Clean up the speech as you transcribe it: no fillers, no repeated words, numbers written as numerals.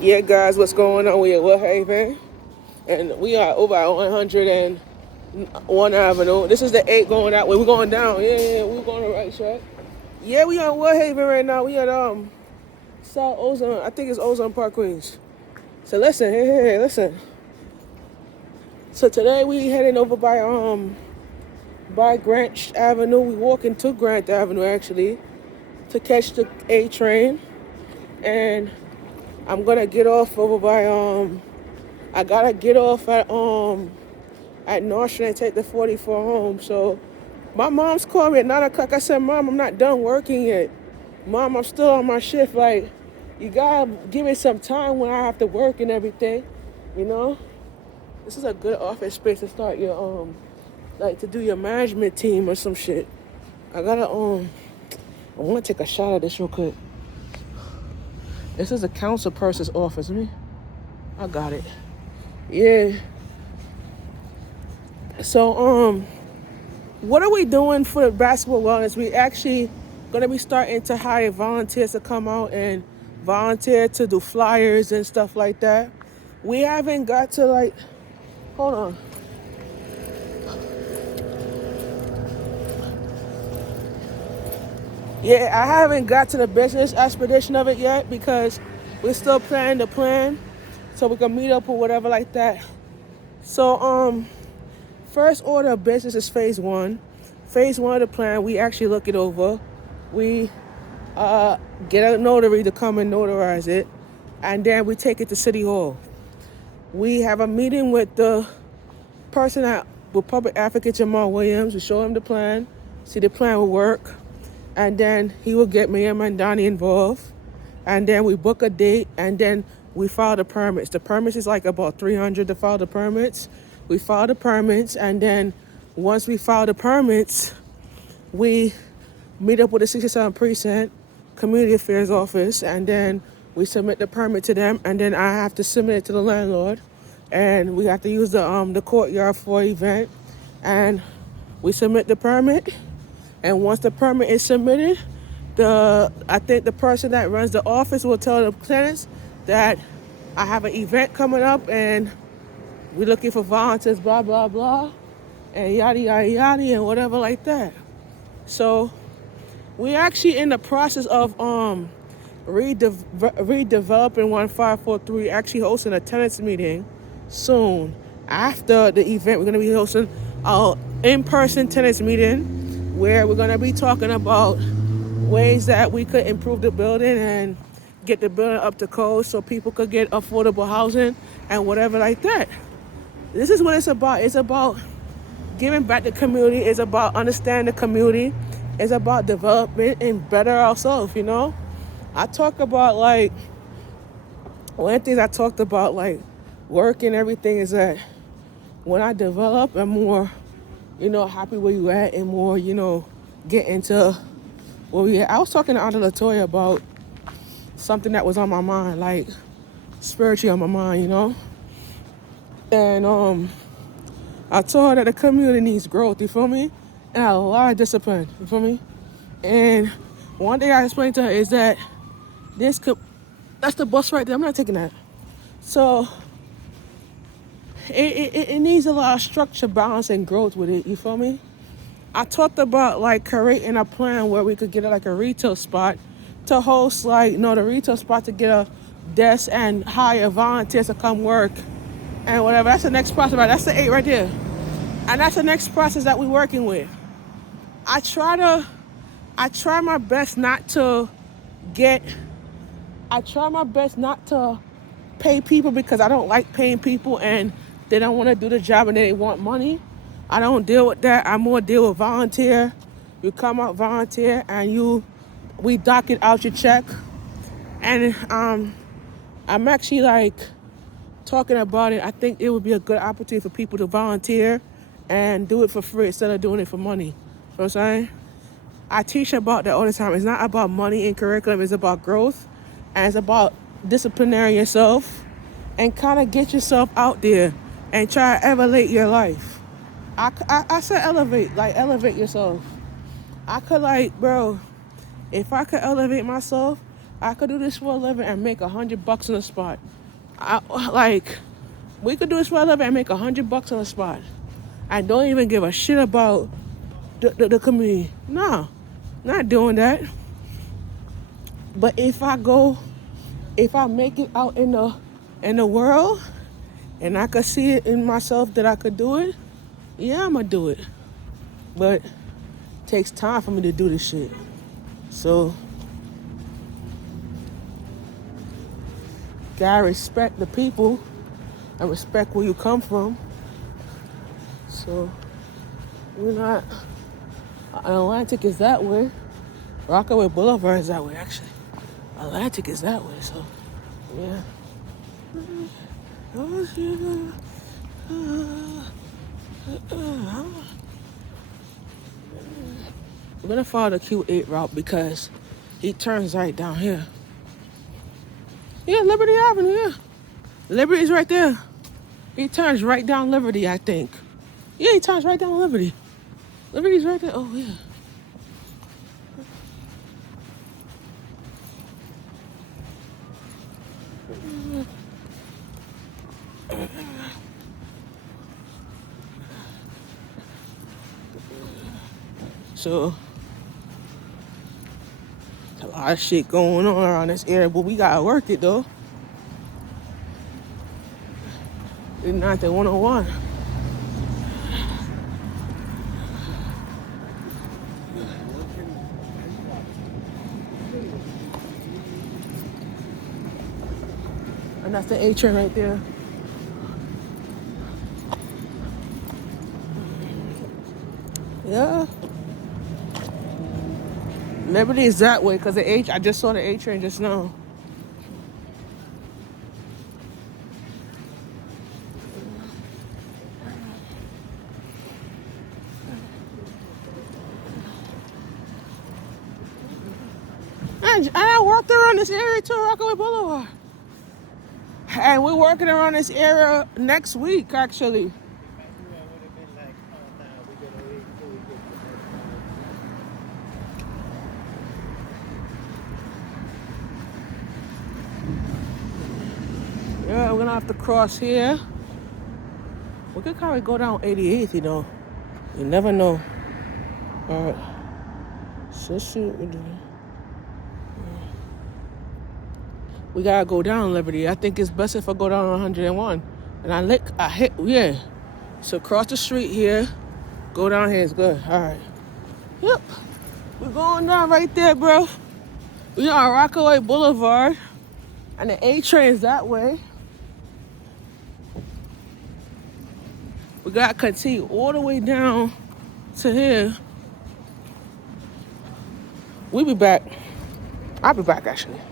Yeah, guys, what's going on? We at Will Haven, and we are over at 101 Avenue. This is the 8 going that way. We're going down. Yeah, we're going the right track. Yeah, we on Will Haven right now. We at South Ozone. I think it's Ozone Park, Queens. So listen, hey, listen. So today we heading over by Grant Avenue. We walking to Grant Avenue actually to catch the A train, and I'm gonna get off over by I gotta get off at North Street and take the 44 home. So my mom's called me at 9 o'clock. I said, Mom, I'm not done working yet. Mom, I'm still on my shift. Like, you gotta give me some time when I have to work and everything. You know? This is a good office space to start your like to do your management team or some shit. I wanna take a shot at this real quick. This is a council person's office. I got it. Yeah. So what are we doing for the basketball wellness? We actually gonna be starting to hire volunteers to come out and volunteer to do flyers and stuff like that. We haven't got to hold on. Yeah, I haven't got to the business expedition of it yet because we're still planning the plan so we can meet up or whatever like that. So first order of business is phase one. Phase one of the plan, we actually look it over. We get a notary to come and notarize it, and then we take it to City Hall. We have a meeting with the person with Public Advocate Jamal Williams. We show him the plan, see the plan will work, and then he will get me and Mandani involved, and then we book a date, and then we file the permits. The permits is like about $300 to file the permits. We file the permits, and then once we file the permits, we meet up with the 67 Precinct Community Affairs Office, and then we submit the permit to them, and then I have to submit it to the landlord, and we have to use the courtyard for event, and we submit the permit, and once the permit is submitted, I think the person that runs the office will tell the tenants that I have an event coming up, and we're looking for volunteers, blah, blah, blah, and yada, yada, yada, and whatever like that. So we're actually in the process of redeveloping 1543, actually hosting a tenants meeting soon. After the event, we're going to be hosting an in-person tenants meeting where we're going to be talking about ways that we could improve the building and get the building up to code so people could get affordable housing and whatever like that. This is what it's about. It's about giving back to the community. It's about understanding the community. It's about development and better ourselves, you know? I talk about one of the things I talked about work and everything is that when I develop, I'm more, happy where you at and more, get into where we at. I was talking to Aunt Latoya about something that was on my mind, like spiritually on my mind, And I told her that the community needs growth, you feel me? And a lot of discipline, you feel me? And one thing I explained to her is that that's the bus right there. I'm not taking that. So it needs a lot of structure, balance, and growth with it, you feel me? I talked about creating a plan where we could get a retail spot to host the retail spot to get a desk and hire volunteers to come work and whatever. That's the next process, right? That's the 8 right there. And that's the next process that we're working with. I try my best not to pay people because I don't like paying people and they don't want to do the job and they want money. I don't deal with that. I more deal with volunteer. You come out volunteer and we dock it out your check. And I'm actually talking about it. I think it would be a good opportunity for people to volunteer and do it for free instead of doing it for money. You know what I'm saying? I teach about that all the time. It's not about money and curriculum. It's about growth. And it's about disciplining yourself and kind of get yourself out there and try to elevate your life. I said elevate yourself. I could bro, if I could elevate myself, I could do this for a living and make $100 on the spot. Like, we could do this for a living and make $100 on the spot. I don't even give a shit about the community. No, not doing that. But if I make it out in the world, and I could see it in myself that I could do it, yeah, I'ma do it. But it takes time for me to do this shit. So, gotta respect the people and respect where you come from. So, we're not. Atlantic is that way. Rockaway Boulevard is that way, actually. Atlantic is that way, so, yeah. We're gonna follow the Q8 route because he turns right down here. Yeah, Liberty Avenue, yeah. Liberty's right there. He turns right down Liberty, I think. Yeah, he turns right down Liberty. Liberty's right there. Oh, yeah. So, a lot of shit going on around this area, but we gotta work it though. It's not the 101. And that's the A train right there. Yeah. Liberty is that way because I just saw the A train just now. And I walked around this area to Rockaway Boulevard. And we're working around this area next week, actually. Yeah, we're gonna have to cross here. We could probably go down 88th, you know. You never know. Alright. So shoot. We gotta go down Liberty. I think it's best if I go down 101. And I hit, yeah. So cross the street here. Go down here is good. Alright. Yep. We're going down right there, bro. We on Rockaway Boulevard. And the A train's that way. We gotta continue all the way down to here. We'll be back. I'll be back, actually.